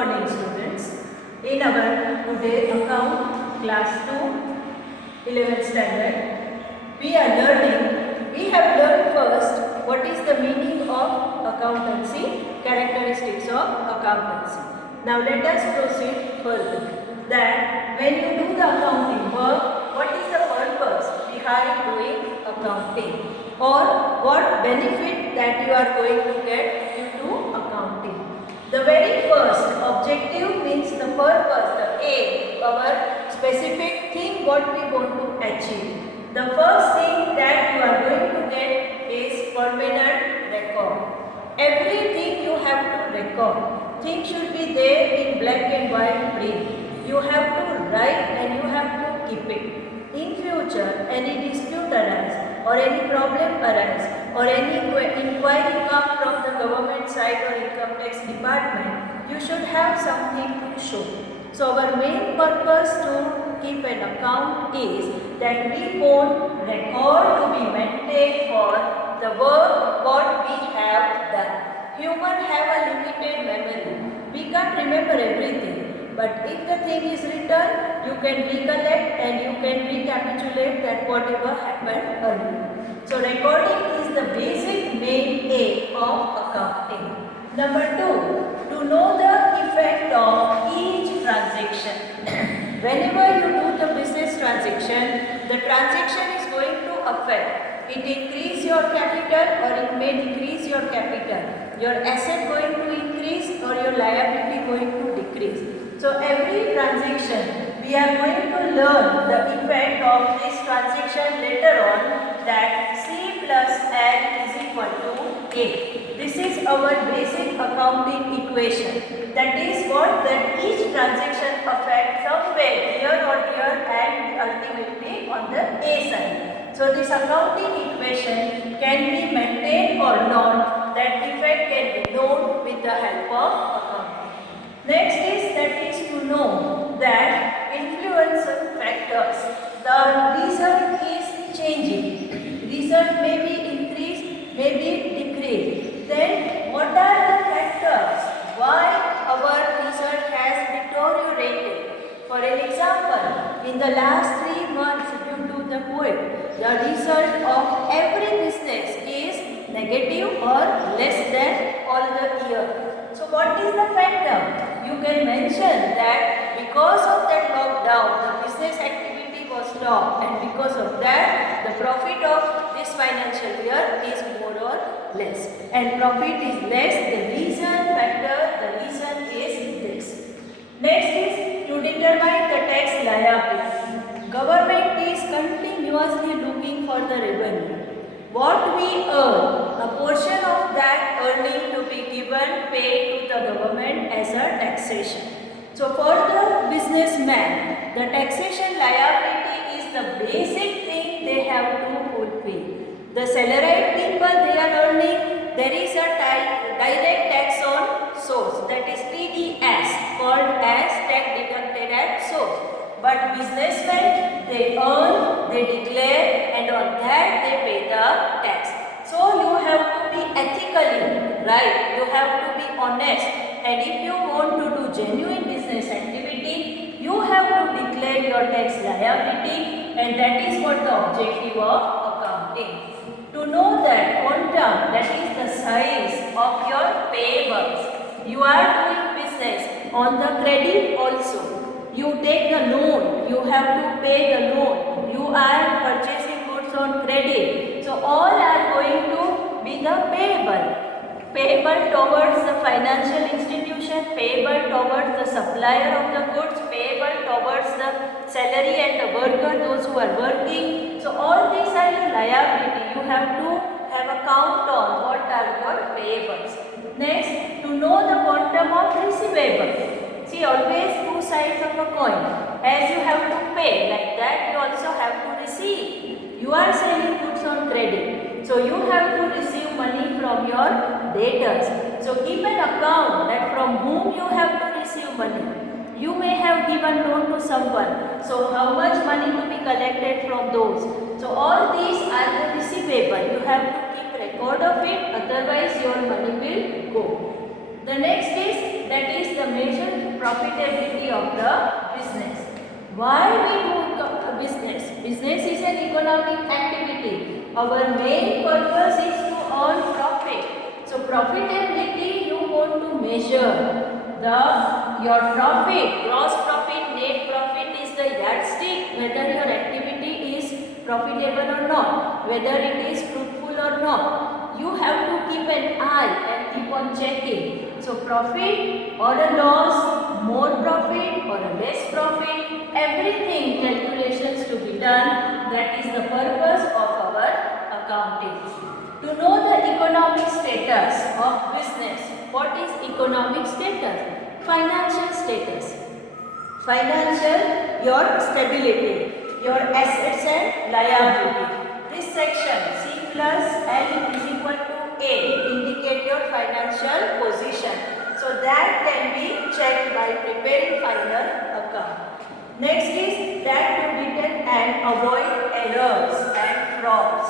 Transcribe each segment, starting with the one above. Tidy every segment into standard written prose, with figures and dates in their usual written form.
morning students. In our today account class 2 11th standard, we have learned first what is the meaning of accountancy, characteristics of accountancy. Now let us proceed further. That when you do the accounting work, what is the purpose behind doing accounting, or what benefit that you are going to get due to accounting. The very first objective means the purpose, the aim, our specific thing what we want to achieve. The first thing that you are going to get is permanent record. Everything you have to record. Things should be there in black and white print. You have to write and you have to keep it. In future, any dispute arise or any problem arise or any inquiry come from the government side or income tax department, you should have something to show. So our main purpose to keep an account is that we want record to be maintained for the work what we have done. Human have a limited memory. We can't remember everything. But if the thing is written, you can recollect and you can recapitulate that whatever happened earlier. So recording is the basic main aim of accounting. Number 2, to know the effect of each transaction. Whenever you do the business transaction, the transaction is going to affect. It increase your capital or it may decrease your capital. Your asset going to increase or your liability going to decrease. So every transaction, we are going to learn the effect of this transaction later on, that C plus N is equal to A. This is our basic accounting equation. That is what that each transaction affects somewhere here or here and ultimately on the A side. So this accounting equation can be maintained or not. That effect can be known with the help of accounting. Next is to know that influence factors. The result is changing. Result may be increased, may be decreased. Then what are the factors why our result has deteriorated? For an example, in the last 3 months due to the COVID, the result of every business is negative or less than all the year. So what is the factor? You can mention that because of that lockdown, the business activity was stopped, and because of that, the profit of this financial year is more or less. And profit is less, the reason factor, the reason is this. Next is to determine the tax liability. Government is continuously looking for the revenue. What we earn, a portion of that earning to be given, paid to the government as a taxation. So for the businessman, the taxation liability is the basic thing they have to fulfill. The salaried people, they are earning, there is a direct tax on source, that is TDS, called as tax deducted at source. But businessmen, they earn, they declare, and on that they pay the tax. So you have to be ethically right, you have to be honest, and if you want to do genuine business activity, you have to declare your tax liability, and that is what the objective of accounting. To know that quantum, that is the size of your payables. You are doing business on the credit also. You take the loan, you have to pay the loan, you are purchasing goods on credit. So all are going to be the payable. Payable towards the financial institution, payable towards the supplier of the goods, payable towards the salary and the worker, those who are working. So all these are your liability. You have to have a count on what are your payables. Next, to know the quantum of receivable. See, always two sides of a coin. As you have to pay, like that you also have to receive. You are selling goods on credit, so you have to receive money from your debtors. So keep an account that from whom you have to receive money. You may have given loan to someone, so how much money to be collected from those. So all these are the receivable. You have to keep record of it, otherwise your money will go. The next is, that is the major profitability of the business. Why we do business? Business is an economic activity. Our main purpose is to earn profit. So profitability you want to measure. Your profit, gross profit, net profit is the yardstick whether your activity is profitable or not, whether it is fruitful or not. You have to keep an eye and keep on checking. So profit or a loss, more profit or a less profit, everything calculations to be done. That is the purpose of our accounting. To know the economic status of business. What is economic status? Financial status. Financial, your stability, your assets and liability. This section C plus L is equal to A indicate your financial position. So that can be checked by preparing final account. Next is that to detect and avoid errors and frauds.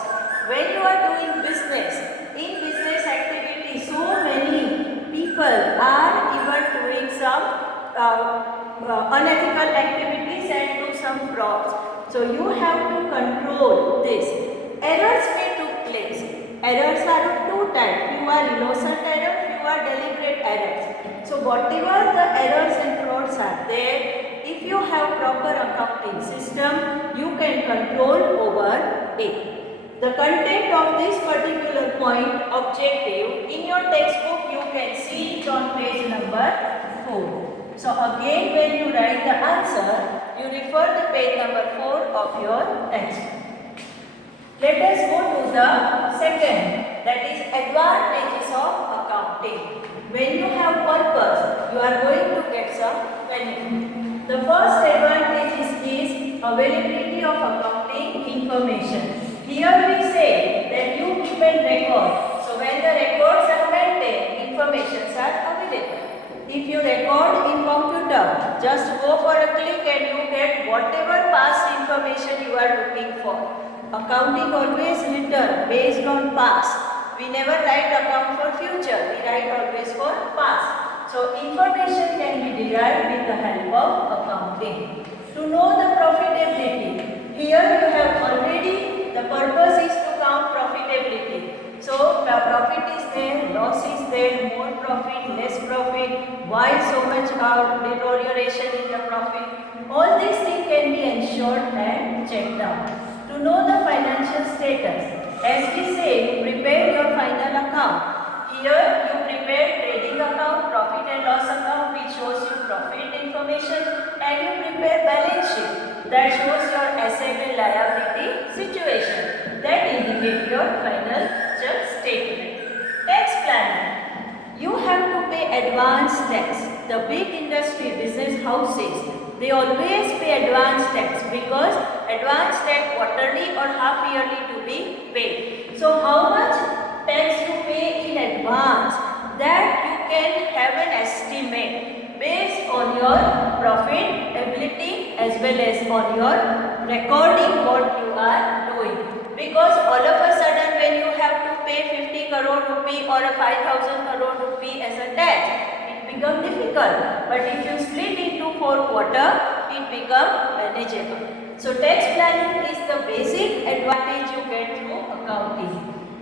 When you are doing business, in business activity, so many people are even doing some unethical activities and do some frauds. So you have to control this. Errors may take place. Errors are of two types. Few are innocent errors, few are deliberate errors. So whatever the errors and frauds are there, if you have proper accounting system, you can control over it. The content of this particular point objective in your textbook you can see it on page number 4. So again when you write the answer, you refer the page number 4 of your textbook. Let us go to the second, that is advantages of accounting. When you have purpose, you are going to get some benefit. The first advantage is availability of accounting information. Here we say that you keep a record. So when the records are maintained, informations are available. If you record in computer, just go for a click and you get whatever past information you are looking for. Accounting always written based on past. We never write account for future. We write always for past. So information can be derived with the help of accounting. To know the profitability, here you have already the purpose is to count profitability. So the profit is there, loss is there, more profit, less profit, why so much deterioration in the profit. All these things can be ensured and checked out. To know the financial status, as we say, you prepare your final account. Here you prepare trading account, profit and loss account which shows you profit information, and you prepare balance sheet that shows your asset and liability situation that indicate your financial statement. Tax planning. You have to pay advance tax. The big industry business houses, they always pay advance tax because advance tax quarterly or half yearly to be paid. So how much tax you pay in advance, that you can have an estimate based on your profitability as well as on your recording what you are doing. Because all of a sudden when you have to pay 50 crore rupee or a 5,000 crore rupee as a tax, it becomes difficult. But if you split into 4 quarters, it becomes manageable. So tax planning is the basic advantage you get through accounting.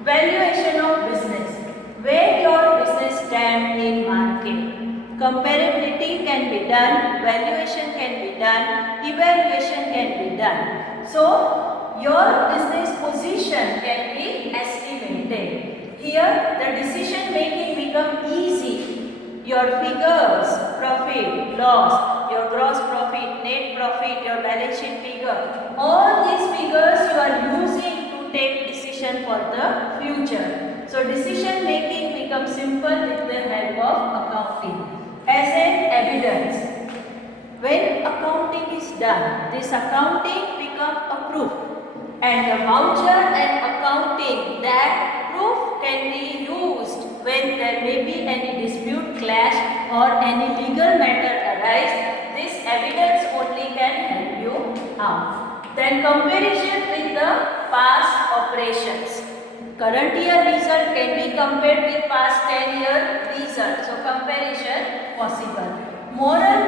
Valuation of business. Where your business stand in market. Comparability can be done, valuation can be done, evaluation can be done. So your business position can be estimated. Here the decision making become easy. Your figures, profit, loss, your gross profit, net profit, your balance sheet figure, all these figures you are using to take decision for the future. So decision making becomes simple with the help of accounting. As an evidence, when accounting is done, this accounting becomes a proof, and the voucher and accounting, that proof can be used when there may be any dispute, clash or any legal matter arise. This evidence only can help you out. Then comparison with the past operations. Current year result can be compared with past 10-year result. So comparison possible. Moral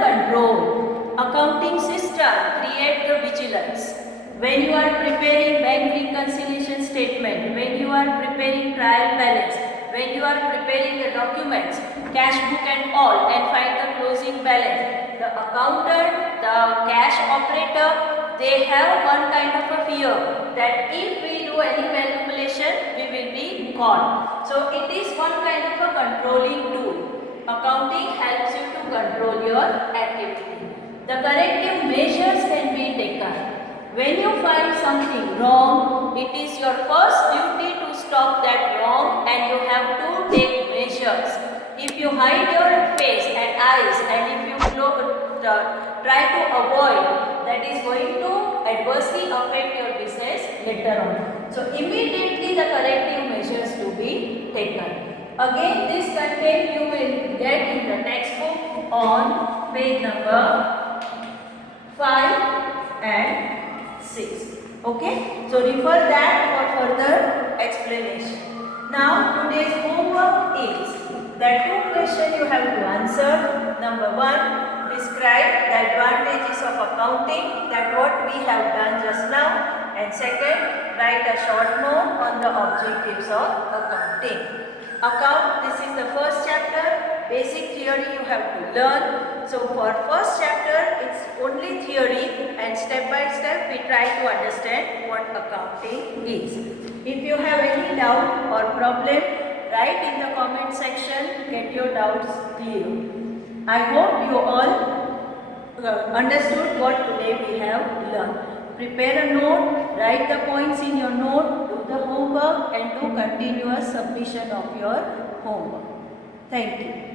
vigilance. When you are preparing bank reconciliation statement, when you are preparing trial balance, when you are preparing the documents, cash book and all, and find the closing balance, the accountant, the cash operator, they have one kind of a fear that if we do any manipulation, we will be caught. So it is one kind of a controlling tool. Accounting helps you to control your activity. The corrective measures can be taken. When you find something wrong, it is your first duty to stop that wrong and you have to take measures. If you hide your face and eyes and if you try to avoid, that is going to adversely affect your business later on. So immediately the corrective measures to be taken. Again, this content you will get in the textbook on page number 5 and 6. Okay, so refer that for further explanation. Now today's homework is that 2 questions you have to answer. Number 1, describe the advantages of accounting, that what we have done just now, and second, write a short note on the objectives of accounting. This is the first chapter. Basic theory you have to learn. So for first chapter it's only theory and step by step we try to understand what accounting is. If you have any doubt or problem, write in the comment section, get your doubts clear. I hope you all understood what today we have learned. Prepare a note, write the points in your note, do the homework and do continuous submission of your homework. Thank you.